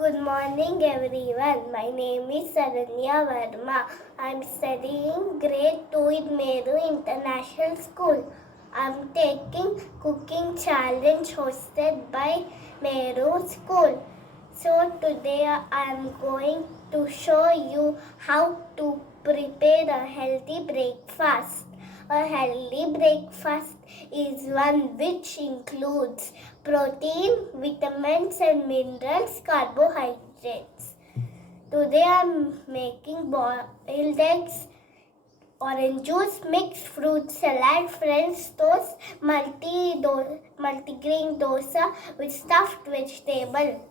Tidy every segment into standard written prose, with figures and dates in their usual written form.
Good morning everyone. My name is Saranya Verma. I am studying grade 2 in Meru International School. I am taking cooking challenge hosted by Meru School. So today I am going to show you how to prepare a healthy breakfast. A healthy breakfast is one which includes protein, vitamins and minerals, carbohydrates. Today I am making boiled eggs, orange juice, mixed fruit salad, French toast, multigrain dosa with stuffed vegetable.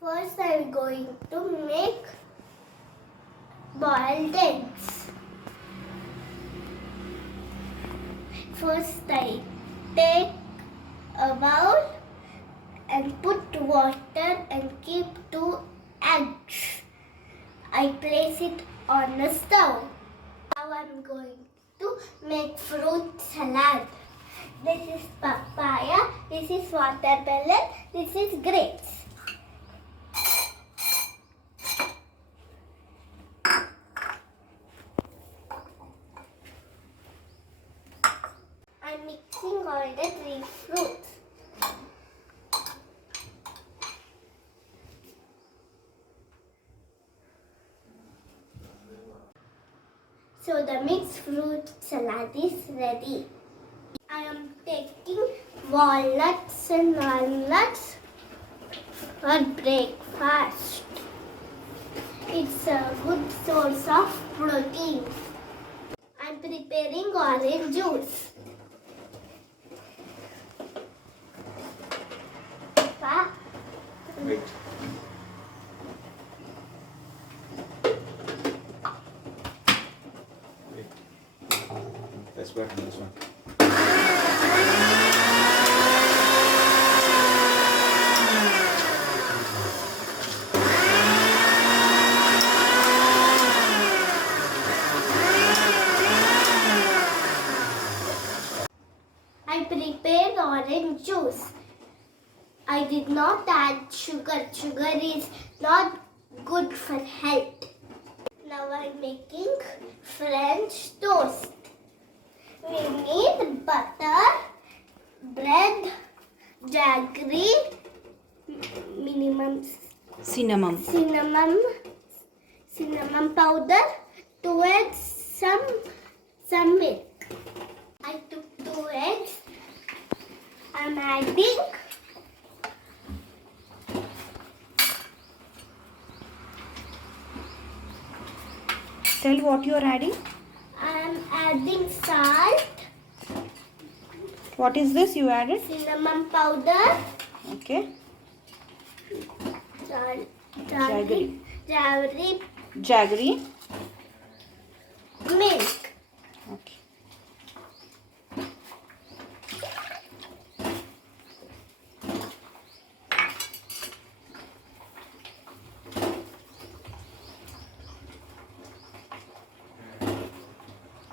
First I am going to make boiled eggs. First I take a bowl and put water and keep 2 eggs. I place it on the stove. Now I am going to make fruit salad. This is papaya, this is watermelon, this is grapes. I am mixing all the 3 fruits. So the mixed fruit salad is ready. I am taking walnuts and walnuts for breakfast. It's a good source of protein. I am preparing orange juice. Wait. That's better than this one. I prepared orange juice. I did not add sugar. Sugar is not good for health. Now I am making French toast. We need butter, bread, jaggery, Cinnamon powder, 2 eggs, some milk. I took 2 eggs. I am adding Tell what you are adding. I am adding salt, What is this you added? cinnamon powder, Okay. jaggery, Jaggery. milk. Okay.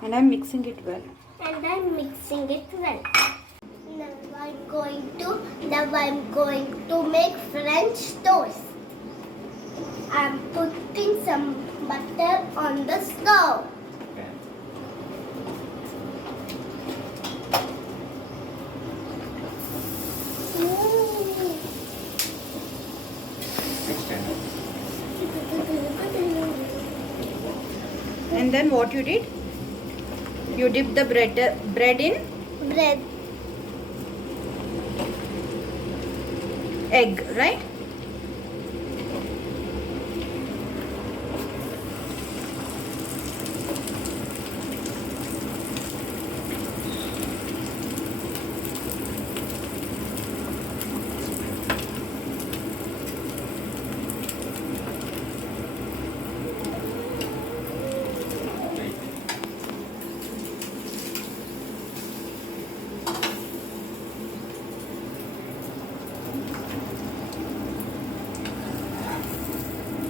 And I'm mixing it well. And I'm mixing it well. Now I'm going to make French toast. I'm putting some butter on the stove. Okay. Extend. And then what you did? You dipped the bread in Bread. egg, right?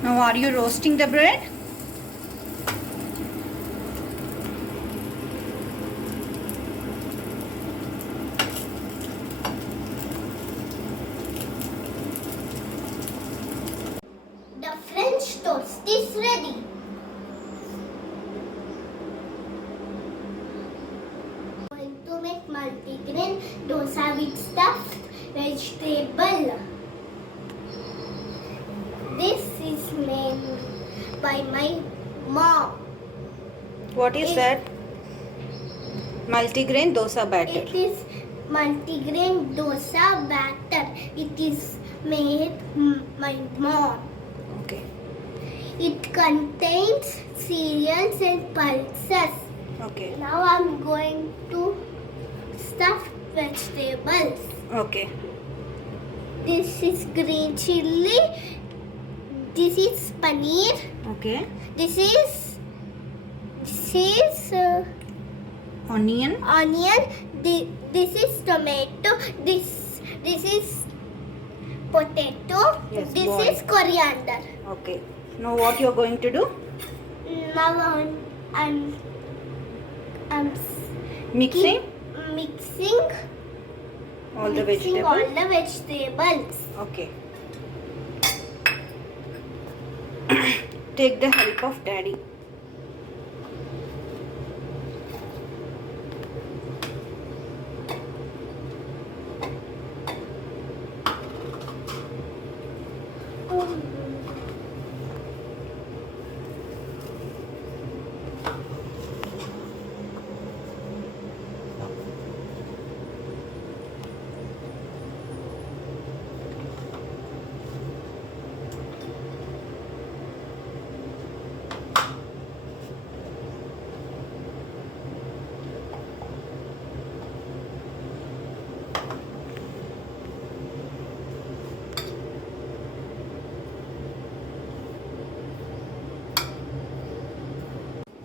Now are you roasting the bread? breakfast is ready. Going to make multigrain dosa with stuffed vegetable. This is made by my mom. What is that? Multigrain dosa batter. It is multigrain dosa batter. It is made my mom. Okay. It contains cereals and pulses. Okay. Now I'm going to stuff vegetables. Okay. This is green chili. This is paneer. Okay. This is Onion. onion. This is tomato. This is potato. Yes, This boy. is coriander. Okay. Now what you are going to do? Now I'm Mixing mixing all the mixing all vegetables. the vegetables. Okay. Take the help of daddy.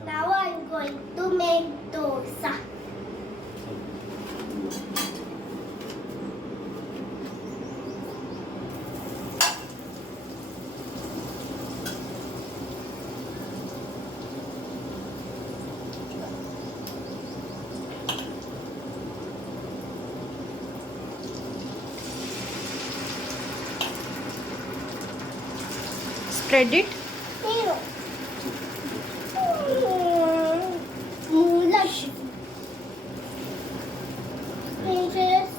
Now I'm going to make dosa. Spread it. Mulash. Interesting.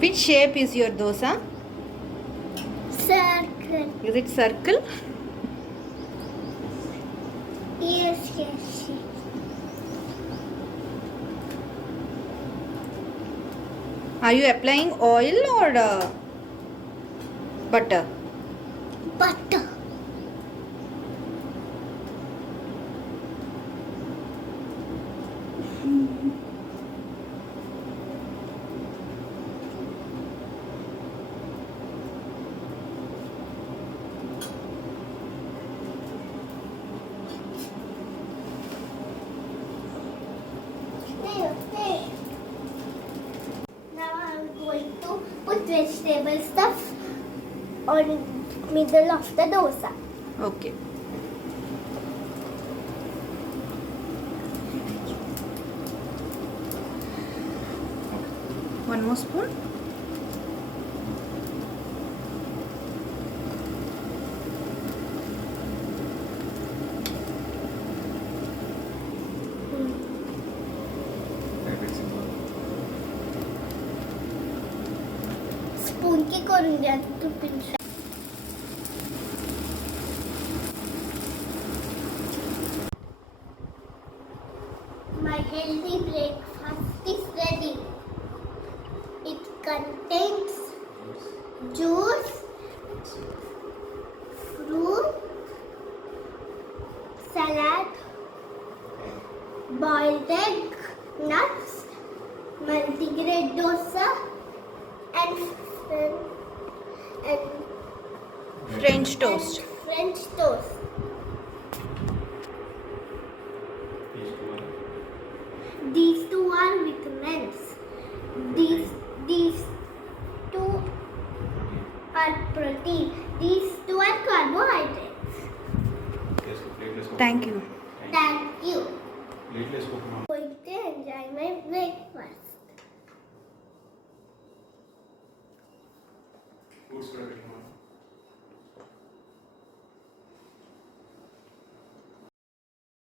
Which shape is your dosa? Circle. Is it circle? Yes, yes, yes. Are you applying oil or butter? Butter. Now I'm going to put vegetable stuff on middle of the dosa. Okay. One more spoon. Spoon की करून द्या तू pinch My healthy breakfast is ready. It contains juice, fruit, salad, boiled egg, nuts, multigrain dosa, and French toast. and French toast. These two are vitamins. These two protein. These two are carbohydrates. Let's go. Plate, let's go. Thank you. Thank you. Plate, let's go. Come on. Going to enjoy my breakfast. Food's ready.